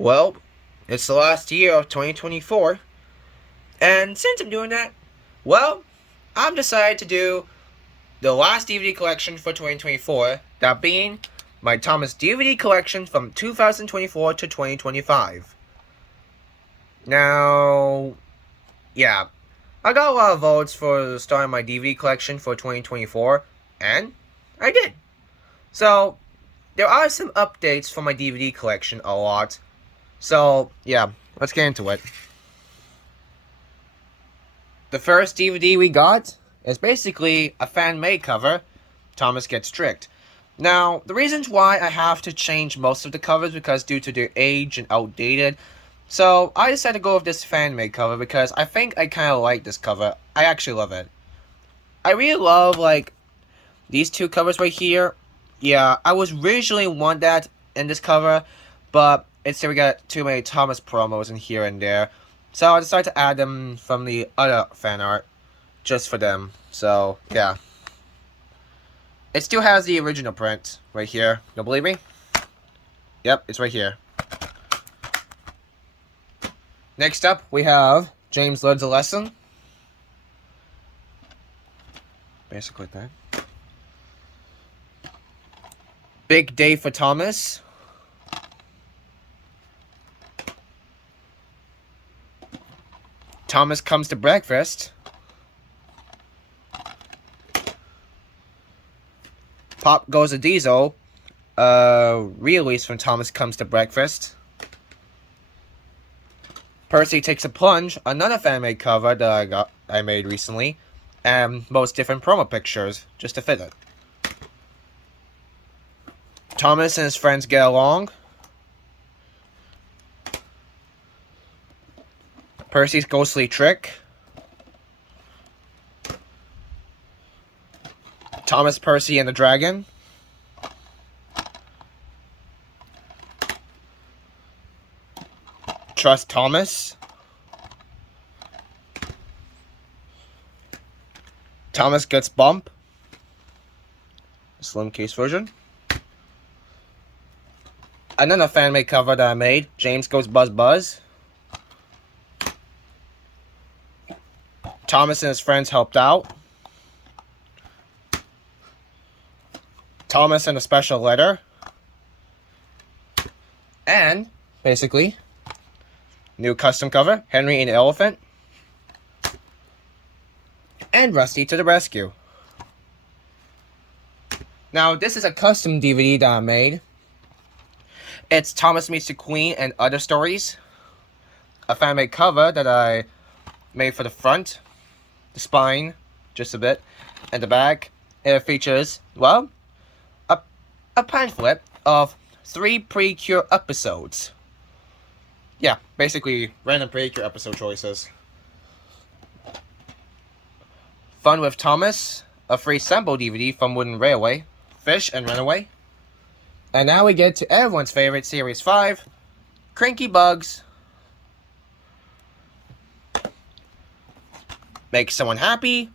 Well, it's the last year of 2024, and since I'm doing that, well, I've decided to do the last DVD collection for 2024, that being my Thomas DVD collection from 2024 to 2025. Now, yeah, I got a lot of votes for starting my DVD collection for 2024, and I did. So, there are some updates for my DVD collection a lot. So, yeah, let's get into it. The first DVD we got is basically a fan-made cover, Thomas Gets Tricked. Now, the reasons why I have to change most of the covers because due to their age and outdated, so I decided to go with this fan-made cover because I think I kind of like this cover. I actually love it. I really love, these two covers right here. Yeah, I was originally want that in this cover, but instead we got too many Thomas promos in here and there. So I decided to add them from the other fan art, just for them. So, yeah. It still has the original print, right here. Don't believe me? Yep, it's right here. Next up, we have James Learns a Lesson. Basically that. Big Day for Thomas. Thomas Comes to Breakfast. Pop Goes a Diesel. Re-release from Thomas Comes to Breakfast. Percy Takes a Plunge, another fan-made cover that I made recently, and most different promo pictures just to fit it. Thomas and his friends get along. Percy's Ghostly Trick. Thomas, Percy, and the Dragon. Trust Thomas. Thomas Gets Bump. Slim case version. Another fan-made cover that I made. James Goes Buzz Buzz. Thomas and his friends helped out. Thomas and a Special Letter. And, basically, new custom cover, Henry and the Elephant. And Rusty to the Rescue. Now, this is a custom DVD that I made. It's Thomas Meets the Queen and Other Stories. A fan-made cover that I made for the front, the spine, just a bit, and the back. It features, well, a pamphlet of 3 Precure episodes. Yeah, basically random Precure episode choices. Fun with Thomas, a free sample DVD from Wooden Railway, Fish and Runaway. And now we get to everyone's favorite Series 5, Cranky Bugs. Make Someone Happy.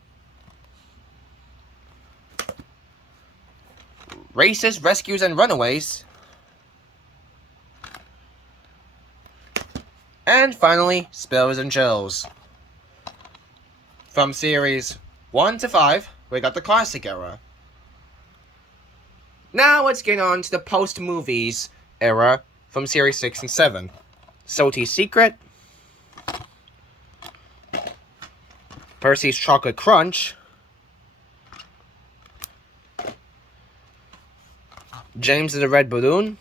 Races, Rescues, and Runaways. And finally, Spills and Chills. From Series 1 to 5, we got the classic era. Now let's get on to the post-movies era from Series 6 and 7. Soti's Secret. Percy's Chocolate Crunch. James and the Red Balloon.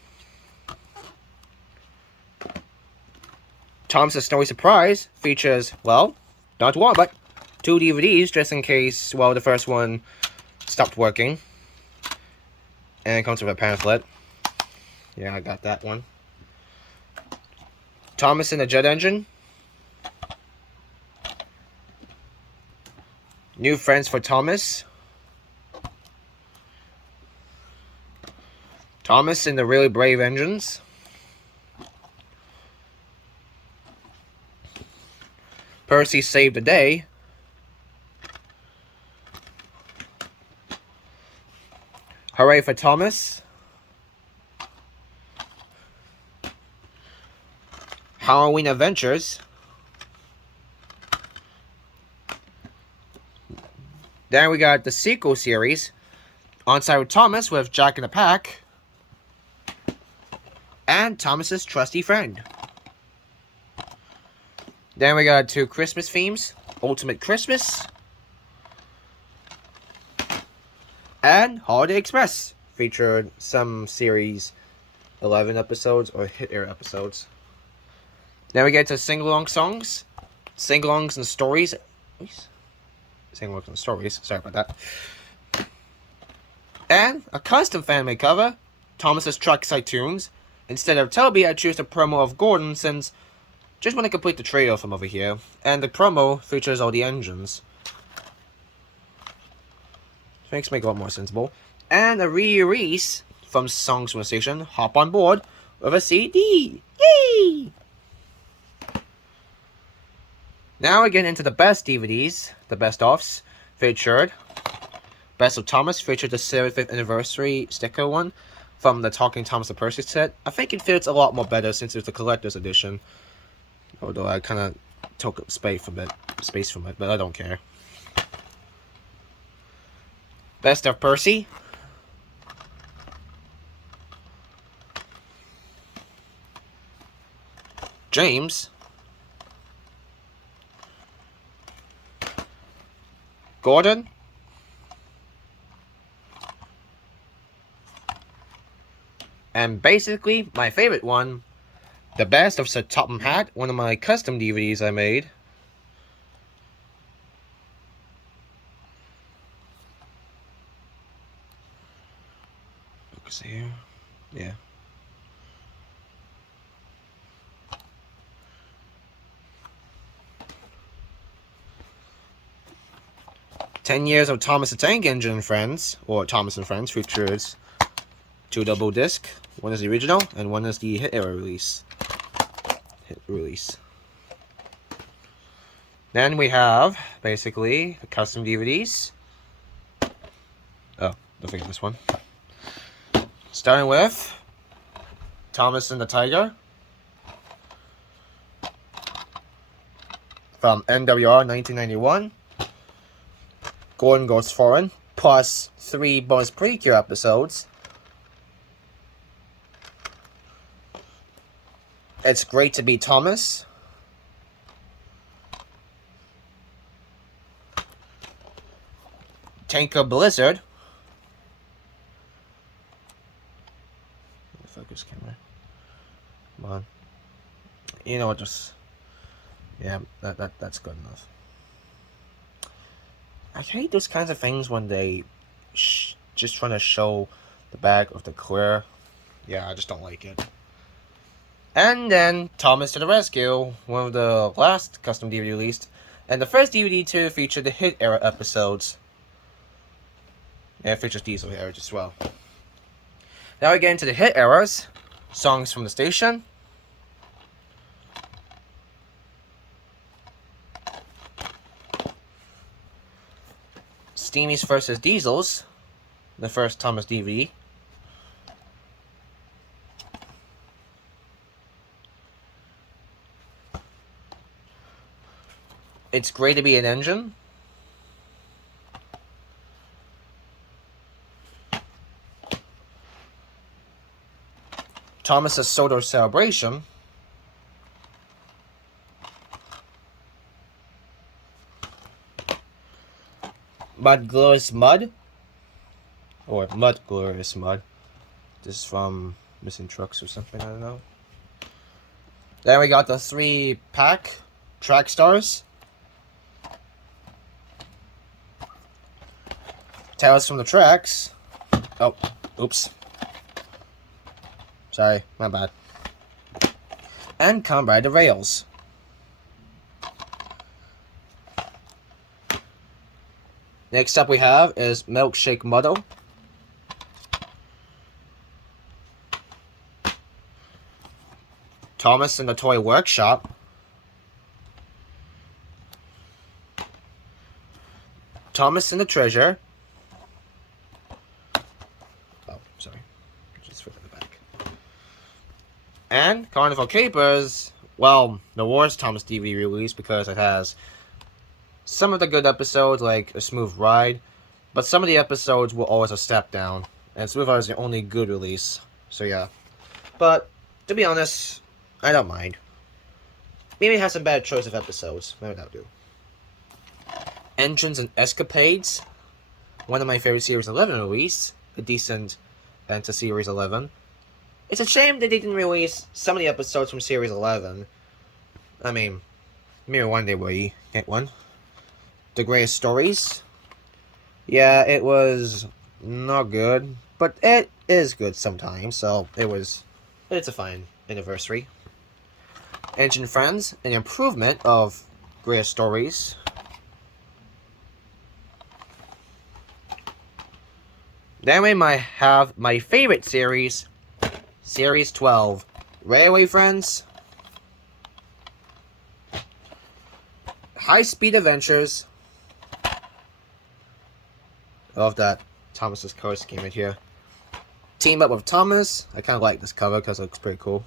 Thomas' Snowy Surprise features, well, not one, but 2 DVDs, just in case, well, the first one stopped working. And it comes with a pamphlet. Yeah, I got that one. Thomas and the Jet Engine. New Friends for Thomas. Thomas and the Really Brave Engines. Percy Saved the Day. Hooray for Thomas. Halloween Adventures. Then we got the sequel series, On Side with Thomas with Jack in the Pack, and Thomas's Trusty Friend. Then we got 2 Christmas themes, Ultimate Christmas and Holiday Express. Featured some series 11 episodes or hit era episodes. Then we get to sing-along songs, sing-alongs and stories. Sing-alongs and stories, sorry about that. And a custom fan-made cover, Thomas's Trackside Tunes. Instead of Toby, I choose the promo of Gordon since just want to complete the trio from over here. And the promo features all the engines. Makes a lot more sensible. And a re-release from Songs from the Station, Hop on Board, with a CD. Yay! Now we get into the best DVDs, the best-offs, featured. Best of Thomas featured the 75th anniversary sticker one from the Talking Thomas the Percy set. I think it fits a lot more better since it's the collector's edition. Although I kind of took up space from it, but I don't care. Best of Percy. James. Gordon. And basically, my favorite one, the best of Sir Topham Hatt, one of my custom DVDs I made. Focus here. Yeah. "10 Years of Thomas the Tank Engine and Friends," or Thomas and Friends, features 2 double disc. One is the original, and one is the hit era release. Then we have, basically, the custom DVDs. Oh, don't forget this one. Starting with Thomas and the Tiger from NWR 1991. Gordon Goes Foreign, plus 3 bonus Precure episodes. It's Great to Be Thomas. Tanker Blizzard. Focus camera. Come on. You know what? Just yeah, that's good enough. I hate those kinds of things when they just trying to show the back of the clear. Yeah, I just don't like it. And then Thomas to the Rescue, one of the last custom DVD released, and the first DVD to feature the hit era episodes. Yeah, it features Diesel here as well. Now we get into the hit eras, Songs from the Station. Steamies vs. Diesels, the first Thomas DVD. It's Great to Be an Engine. Thomas's Soda Celebration. Mud Glorious Mud. Or Mud Glorious Mud. This is from Missing Trucks or something, I don't know. Then we got the 3-pack Track Stars. Tales from the Tracks. Oh, oops. Sorry, my bad. And Come Ride the Rails. Next up we have is Milkshake Muddle. Thomas in the Toy Workshop. Thomas in the Treasure. Oh, sorry. Just flip it back. And Carnival Capers well, the worst Thomas DVD release because it has some of the good episodes, like A Smooth Ride, but some of the episodes were always a step down, and Smooth Ride is the only good release. So yeah. But, to be honest, I don't mind. Maybe it has some bad choice of episodes. Maybe that'll do. Engines and Escapades. One of my favorite Series 11 release. A decent end to Series 11. It's a shame that they didn't release some of the episodes from Series 11. I mean, maybe one day we get one. The Greatest Stories. Yeah, it was not good, but it is good sometimes, so it's a fine anniversary. Engine Friends, an improvement of Greatest Stories. Then we might have my favorite series, Series 12, Railway Friends, High Speed Adventures. I love that Thomas's cover came in here. Team Up with Thomas. I kind of like this cover because it looks pretty cool.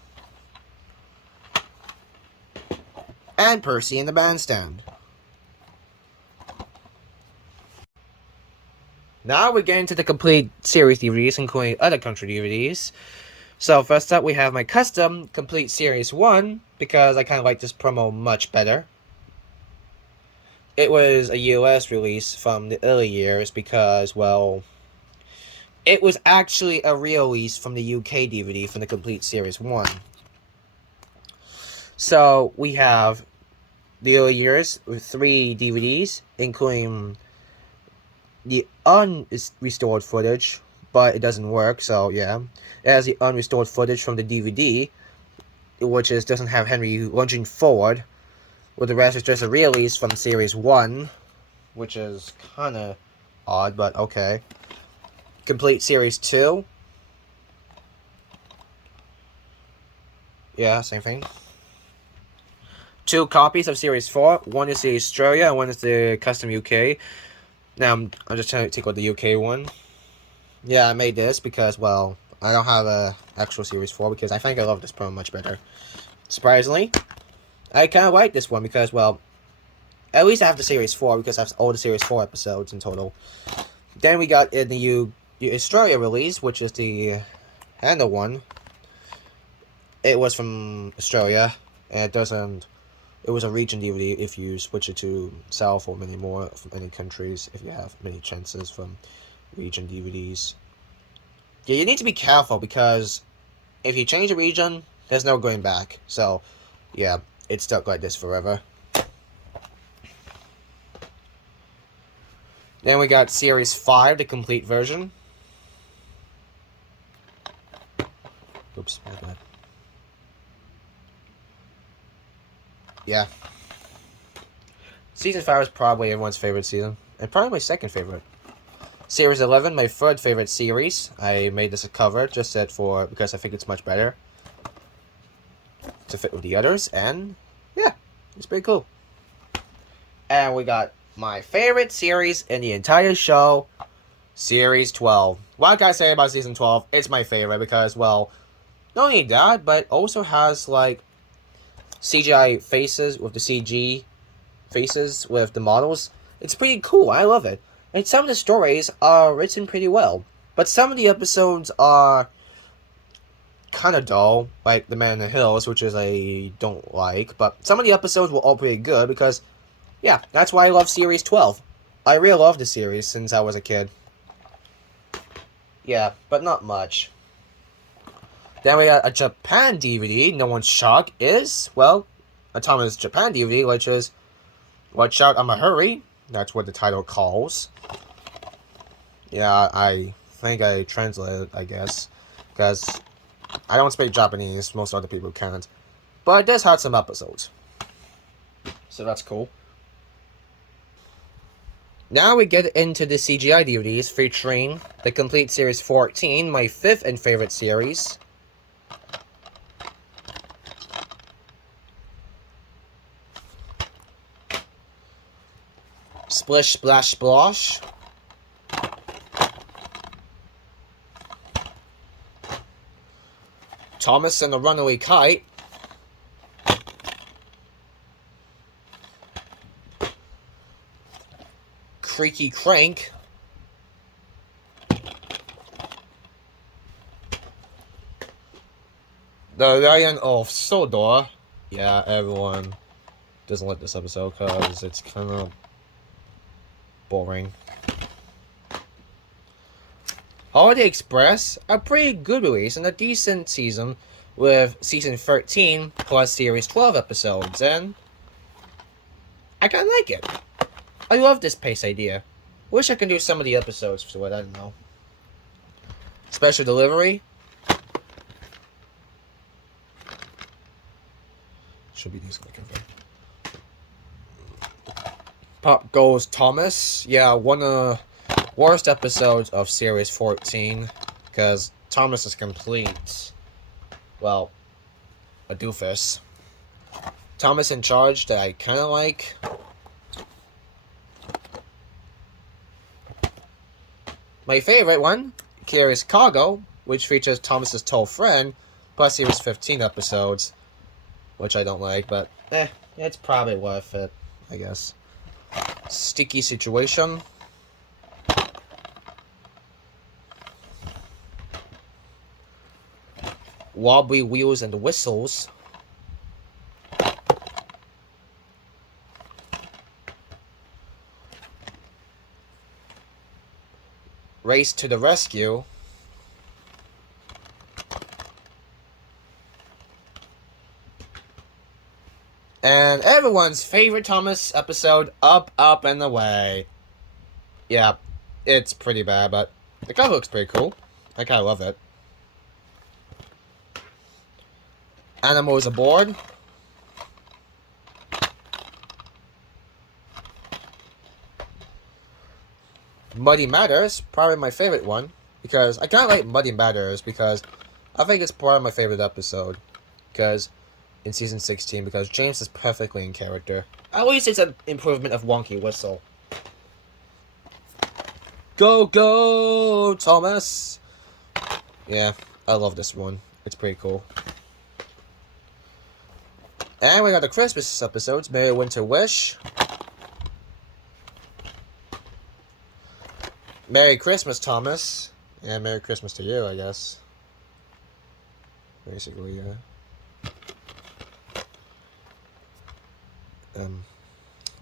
And Percy in the Bandstand. Now we get into the complete series DVDs, including other country DVDs. So first up we have my custom complete series 1, because I kind of like this promo much better. It was a US release from the early years because, well, it was actually a re-release from the UK DVD from the complete series 1. So we have the early years with 3 DVDs, including the unrestored footage, but it doesn't work, so yeah. It has the unrestored footage from the DVD, which doesn't have Henry lunging forward, with the rest is just a re-release from Series 1, which is kinda odd, but okay. Complete Series 2. Yeah, same thing. 2 copies of Series 4. One is the Australia, and one is the custom UK. Now, I'm just trying to take out the UK one. Yeah, I made this because, well, I don't have a actual Series 4 because I think I love this promo much better. Surprisingly, I kind of like this one because, well, at least I have the Series 4 because I have all the Series 4 episodes in total. Then we got in the Australia release, which is the Handle one. It was from Australia, and it doesn't... It was a region DVD if you switch it to South or many more from many countries, if you have many chances from region DVDs. Yeah, you need to be careful because if you change a region, there's no going back. So, yeah, it's stuck like this forever. Then we got Series 5, the complete version. Oops, my bad. Yeah. Season 5 is probably everyone's favorite season, and probably my second favorite. Series 11, my third favorite series. I made this a cover just because I think it's much better to fit with the others, and yeah, it's pretty cool. And we got my favorite series in the entire show, Series 12. What can I say about Season 12? It's my favorite because, well, not only that, but also has, like, CGI faces with the CG faces with the models. It's pretty cool. I love it. And some of the stories are written pretty well. But some of the episodes are kind of dull, like The Man in the Hills, which is I don't like. But some of the episodes were all pretty good because, yeah, that's why I love Series 12. I really love the series since I was a kid. Yeah, but not much. Then we got a Japan DVD. No one's shocked is, well, a Thomas Japan DVD, which is Watch Out, I'm a Hurry. That's what the title calls. Yeah, I think I translated, I guess, because I don't speak Japanese. Most other people can't. But it does have some episodes. So that's cool. Now we get into the CGI DVDs featuring the complete Series 14, my 5th and favorite series. Splish Splash Splosh. Thomas and the Runaway Kite. creaky crank. The Lion of Sodor. Yeah, everyone doesn't like this episode because it's kind of boring. Holiday Express, a pretty good release and a decent season with season 13 plus series 12 episodes, and I kinda like it. I love this pace idea. Wish I could do some of the episodes to it, I don't know. Special Delivery. Should be these quick. Pop Goes Thomas. Yeah, one of the worst episodes of series 14 because Thomas is complete. Well, a doofus. Thomas in Charge that I kind of like. My favorite one, Curious Cargo, which features Thomas's tall friend, plus series 15 episodes, which I don't like, but it's probably worth it, I guess. Sticky Situation. Wobbly Wheels and Whistles. Race to the Rescue. And everyone's favorite Thomas episode, Up, Up, and Away. Yeah, it's pretty bad, but the cover looks pretty cool. I kind of love it. Animals Aboard. Muddy Matters, probably my favorite one, because I kind of like Muddy Matters because I think it's probably my favorite episode, because in season 16, because James is perfectly in character. At least it's an improvement of Wonky Whistle. Go, go, Thomas! Yeah, I love this one. It's pretty cool. And we got the Christmas episodes, Merry Winter Wish. Merry Christmas, Thomas. Yeah, Merry Christmas to you, I guess. Basically, yeah.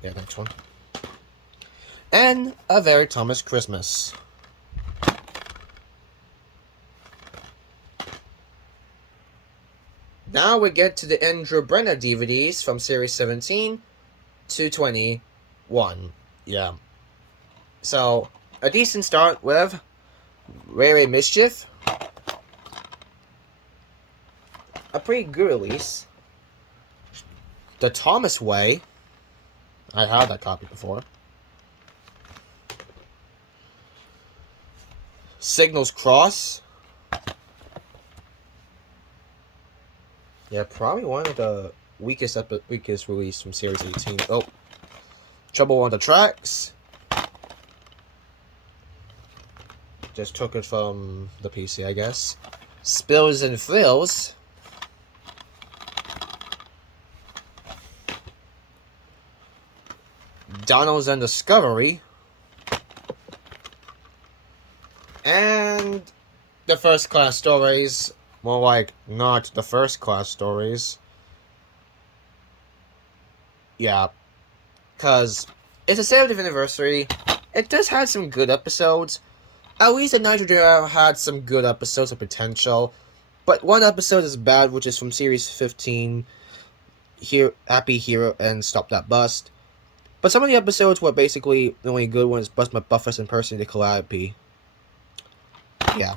Yeah, next one. And A Very Thomas Christmas. Now we get to the Andrew Brenner DVDs from series 17 to 21. Yeah. So, a decent start with Rare Mischief. A pretty good release. The Thomas Way. I had that copy before. Signals Cross. Yeah, probably one of the weakest release from series 18. Oh. Trouble on the Tracks. Just took it from the PC, I guess. Spills and Thrills. Donald's and Discovery. And the First Class Stories. More like, not the First Class Stories. Yeah. Because it's a 70th anniversary. It does have some good episodes. At least the Nitrogen had some good episodes of potential. But one episode is bad, which is from series 15. Happy Hero and Stop That Bust. But some of the episodes were basically the only good ones. Bust My Buffers impersonating the Calliope. Yeah.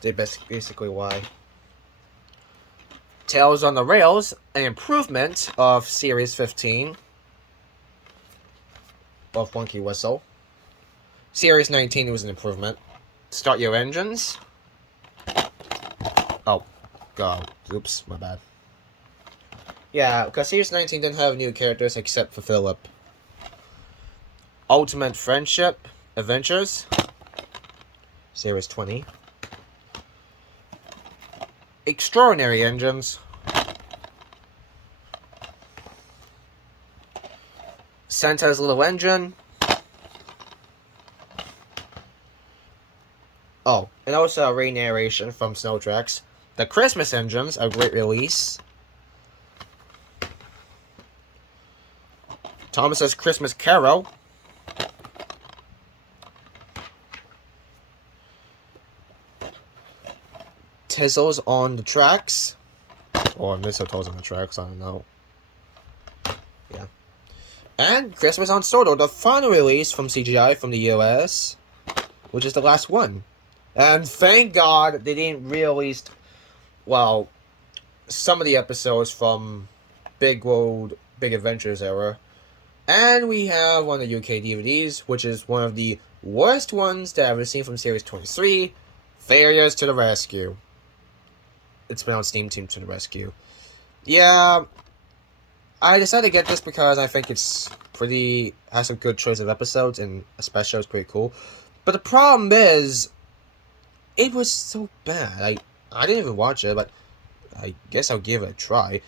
That's basically why. Tales on the Rails, an improvement of series 15. Of Wonky Whistle. Series 19 was an improvement. Start Your Engines. Oh, God. Oops, my bad. Yeah, because Series 19 didn't have new characters except for Philip. Ultimate Friendship Adventures. Series 20. Extraordinary Engines. Santa's Little Engine. Oh, and also a re-narration from Snow Tracks. The Christmas Engines, a great release. Thomas's Christmas Carol. Tizzles on the Tracks. Or Mistletoes on the Tracks, I don't know. Yeah. And Christmas on Sodor, the final release from CGI from the US, which is the last one. And thank God they didn't release, well, some of the episodes from Big World, Big Adventures era. And we have one of the UK DVDs, which is one of the worst ones that I've ever seen from Series 23, Failures to the Rescue. It's been on Steam Team to the Rescue. Yeah, I decided to get this because I think it's has a good choice of episodes, and especially it's pretty cool. But the problem is, it was so bad. I didn't even watch it, but I guess I'll give it a try.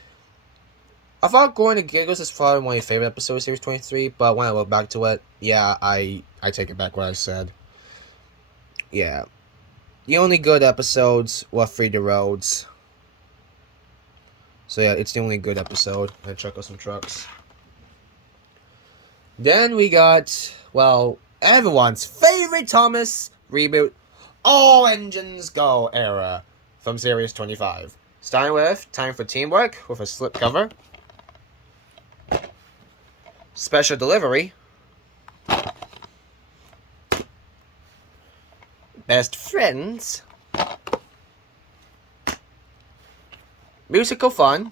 I thought Going to Giggles is probably one of my favorite episodes of Series 23, but when I look back to it, yeah, I take it back what I said. Yeah. The only good episodes were Free the Roads. So yeah, it's the only good episode. And Chuck Out Some Trucks. Then we got, well, everyone's favorite Thomas reboot, All Engines Go era from Series 25. Starting with Time for Teamwork with a slipcover. Special Delivery. Best Friends. Musical Fun.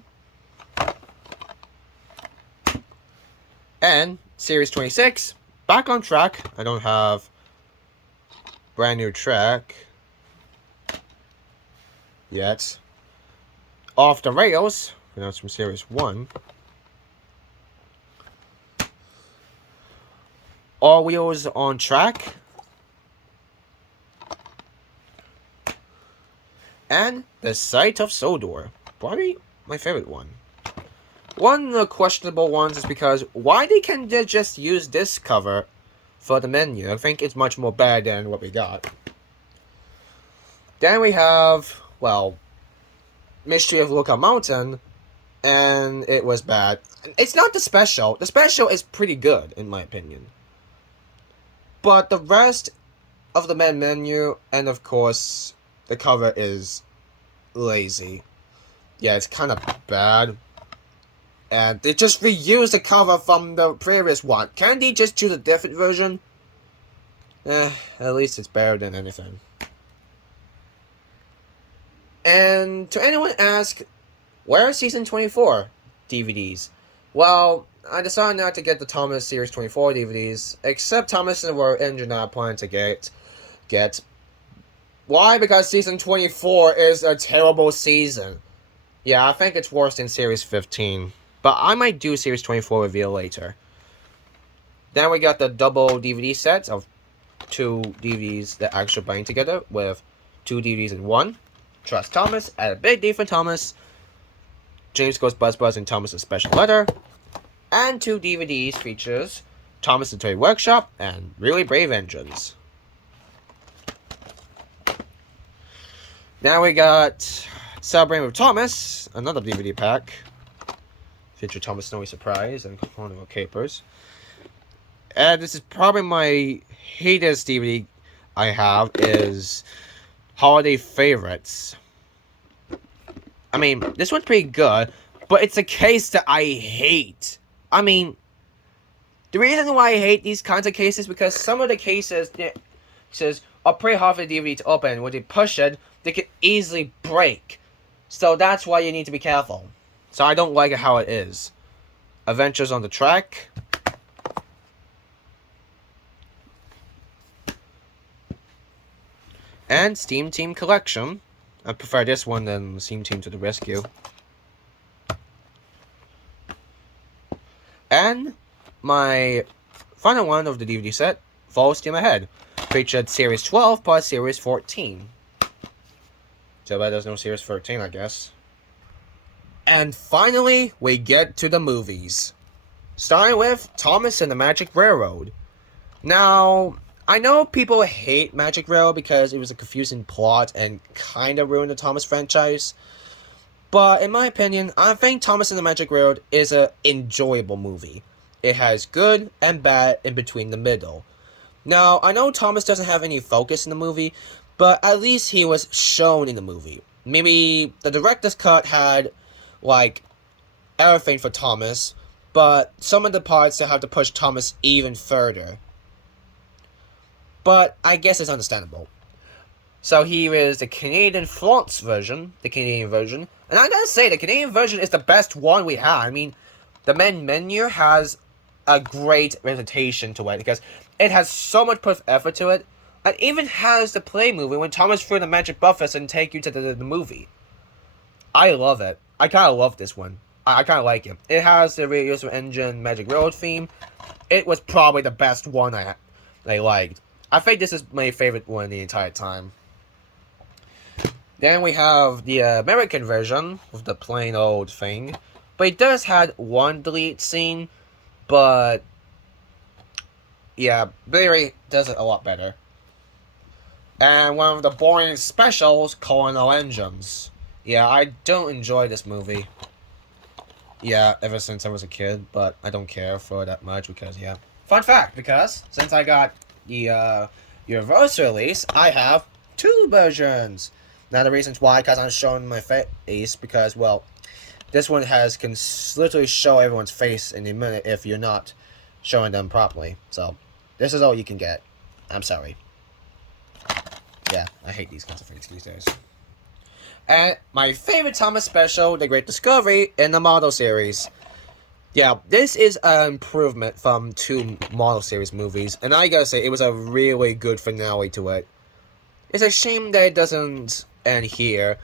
And Series 26, Back on Track. I don't have brand new track yet. Off the Rails. That's from Series 1. All Wheels on Track. And The Sight of Sodor. Probably my favorite one. One of the questionable ones is because why can't they just use this cover for the menu? I think it's much more better than what we got. Then we have, well, Mystery of Lookout Mountain, and it was bad. It's not the special. The special is pretty good, in my opinion. But the rest of the main menu, and of course, the cover is lazy. Yeah, it's kind of bad. And they just reused the cover from the previous one. Can't they just choose a different version? At least it's better than anything. And to anyone ask, where are Season 24 DVDs? Well, I decided not to get the Thomas Series 24 DVDs, except Thomas and the World Engine I plan to get. Why? Because Season 24 is a terrible season. Yeah, I think it's worse than Series 15. But I might do Series 24 reveal later. Then we got the double DVD set of 2 DVDs that actually bind together with 2 DVDs in one. Trust Thomas, at a big D for Thomas. James Goes Buzz Buzz and Thomas' Special Letter. And 2 DVDs features Thomas the Toy Workshop and Really Brave Engines. Now we got Celebrating with Thomas, another DVD pack. Feature Thomas Snowy Surprise and Colonial Capers. And this is probably my hatest DVD I have is Holiday Favorites. I mean, this one's pretty good, but it's a case that I hate. I mean, the reason why I hate these kinds of cases is because some of the cases are pretty hard for the DVD to open. When you push it, they can easily break. So that's why you need to be careful. So I don't like it how it is. Adventures on the Track. And Steam Team Collection. I prefer this one than Steam Team to the Rescue. And my final one of the DVD set, Full Steam Ahead. Featured Series 12 plus Series 14. So bad there's no Series 13, I guess. And finally, we get to the movies. Starting with Thomas and the Magic Railroad. Now, I know people hate Magic Rail because it was a confusing plot and kind of ruined the Thomas franchise. But in my opinion, I think Thomas and the Magic Railroad is an enjoyable movie. It has good and bad in between the middle. Now, I know Thomas doesn't have any focus in the movie, but at least he was shown in the movie. Maybe the director's cut had, like, everything for Thomas, but some of the parts that have to push Thomas even further. But I guess it's understandable. So here is the Canadian France version, the Canadian version. And I gotta say, the Canadian version is the best one we have. I mean, the main menu has a great reputation to it because it has so much put effort to it. It even has the play movie when Thomas threw the magic buffets and take you to the movie. I love it. I kind of love this one. I kind of like it. It has the Radio Engine Magic Railroad theme. It was probably the best one I liked. I think this is my favorite one the entire time. Then we have the American version with the plain old thing. But it does have one delete scene. But yeah, Barry does it a lot better. And one of the boring specials, Colonel Engines. Yeah, I don't enjoy this movie. Yeah, ever since I was a kid, but I don't care for it that much because, yeah. Fun fact, because since I got the Universal release, I have 2 versions. Now the reasons why, because I'm showing my face, because, well, this one can literally show everyone's face in a minute if you're not showing them properly. So, this is all you can get. I'm sorry. Yeah, I hate these kinds of things these days. And my favorite Thomas special, The Great Discovery, in the Model Series. Yeah, this is an improvement from 2 Model Series movies, and I gotta say, it was a really good finale to it. It's a shame that it doesn't end here,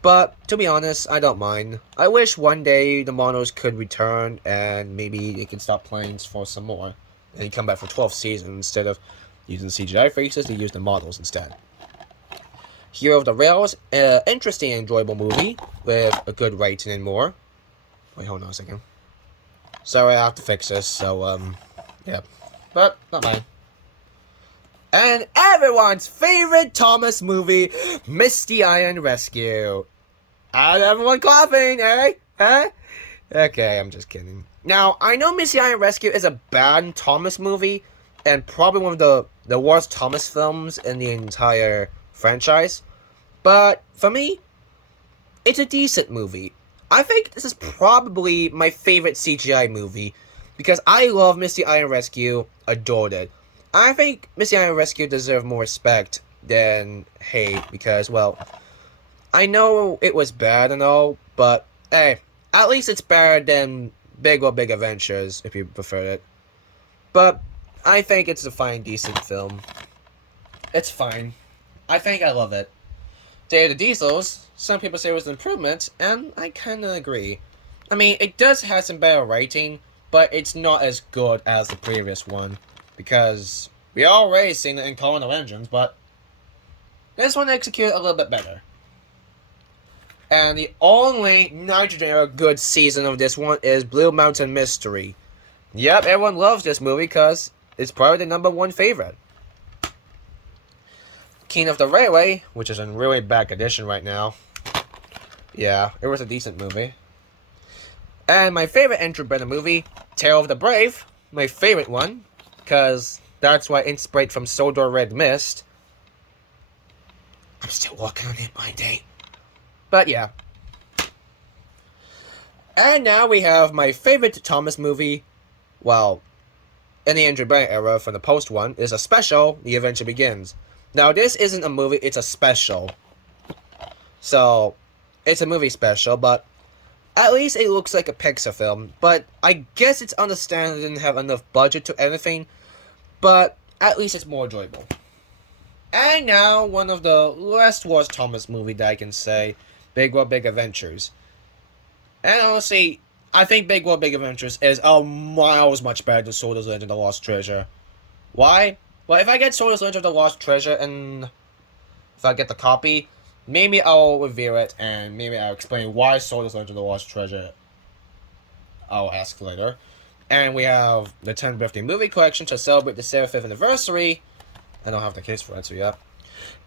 but to be honest, I don't mind. I wish one day the models could return, and maybe they could stop playing for some more, and come back for 12th season instead of using CGI faces, they use the models instead. Hero of the Rails, interesting and enjoyable movie with a good rating and more. Wait, hold on a second. Sorry, I have to fix this, so, yeah. But, not mine. And everyone's favorite Thomas movie, Misty Iron Rescue. And everyone clapping, eh? Huh? Okay, I'm just kidding. Now, I know Misty Iron Rescue is a bad Thomas movie, and probably one of the worst Thomas films in the entire franchise. But, for me, it's a decent movie. I think this is probably my favorite CGI movie, because I love Misty Iron Rescue, adored it. I think Misty Iron Rescue deserves more respect than hate, because, well, I know it was bad and all, but, hey, at least it's better than Big or Big Adventures, if you prefer it. But, I think it's a fine, decent film. It's fine. I think I love it. Day of the Diesels, some people say it was an improvement, and I kinda agree. I mean, it does have some better writing, but it's not as good as the previous one. Because we already seen it in Colonel Engines, but this one executed a little bit better. And the only Nitrogen Era good season of this one is Blue Mountain Mystery. Yep, everyone loves this movie because it's probably the #1 favorite. King of the Railway, which is in really bad condition right now. Yeah, it was a decent movie. And my favorite Andrew Brenner movie, Tale of the Brave, my favorite one, because that's why I inspired from Sodor Red Mist. I'm still working on it, my day. But yeah. And now we have my favorite Thomas movie, well, in the Andrew Brenner era from the post one, is a special, The Adventure Begins. Now, this isn't a movie, it's a special. So, it's a movie special, but at least it looks like a Pixar film. But I guess it's understandable it didn't have enough budget to anything, but at least it's more enjoyable. And now, one of the last worst Thomas movie that I can say, Big World Big Adventures. And honestly, I think Big World Big Adventures is miles much better than Soda's Legend of the Lost Treasure. Why? Well, if I get Soda's Legend of the Lost Treasure and if I get the copy, maybe I'll review it and maybe I'll explain why Soda's Legend of the Lost Treasure. I'll ask later. And we have the 10th Birthday Movie Collection to celebrate the 75th anniversary. I don't have the case for it, so yeah.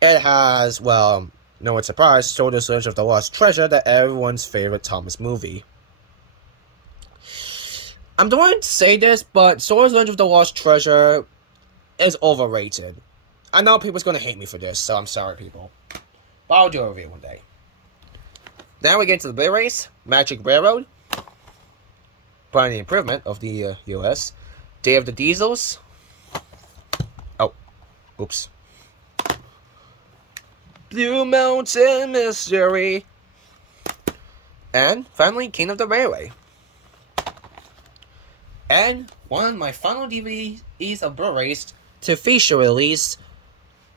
It has, well, no one's surprised, Soldier's Legend of the Lost Treasure, that everyone's favorite Thomas movie. I'm the one to say this, but Soldier's Legend of the Lost Treasure is overrated. I know people's gonna hate me for this, so I'm sorry, people. But I'll do a review one day. Now we get into the Blu-rays. Magic Railroad. By improvement of the US. Day of the Diesels. Oh, oops. Blue Mountain Mystery. And finally, King of the Railway. And one of my final DVDs of Blu-rays to feature release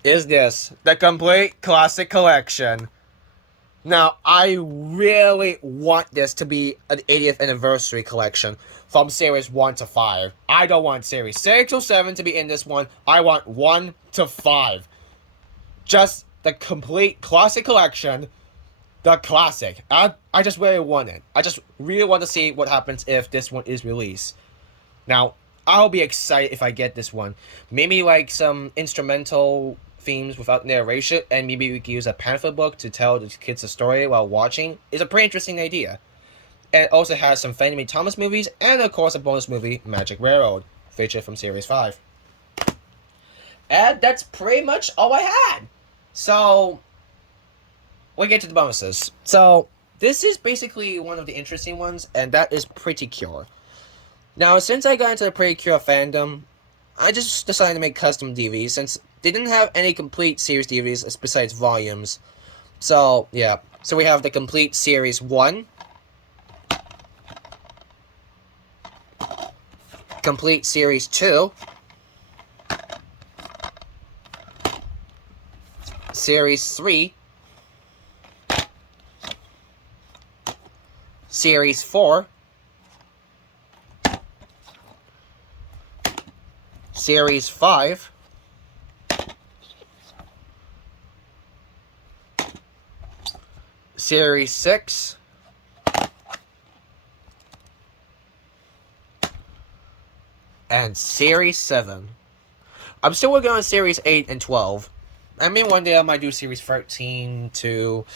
is this, the complete classic collection. Now, I really want this to be an 80th anniversary collection from series 1 to 5. I don't want series 6 or 7 to be in this one. I want 1 to 5. Just the complete classic collection. The classic. I just really want it. I just really want to see what happens if this one is released. Now, I'll be excited if I get this one. Maybe like some instrumental themes without narration, and maybe we can use a pamphlet book to tell the kids a story while watching. It's a pretty interesting idea. And it also has some Fannie Mae Thomas movies, and of course a bonus movie, Magic Railroad, featured from Series 5. And that's pretty much all I had. So, we get to the bonuses. So, this is basically one of the interesting ones, and that is Pretty Cure. Now, since I got into the Pretty Cure fandom, I just decided to make custom DVDs, since they didn't have any complete series DVDs besides volumes. So, yeah. So we have the complete series 1. Complete series 2. Series 3. Series 4. Series 5. Series 6. And Series 7. I'm still working on Series 8 and 12. I mean, one day I might do Series 13 to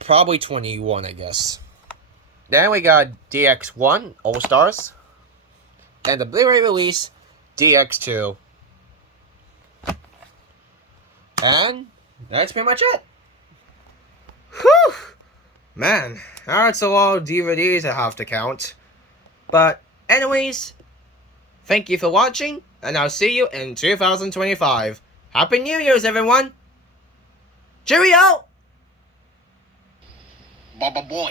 probably 21, I guess. Then we got DX1, All Stars. And the Blu-ray release, DX2. And that's pretty much it. Whew! Man, that's a lot of DVDs I have to count. But anyways, thank you for watching, and I'll see you in 2025. Happy New Year's, everyone! Cheerio! Baba boy.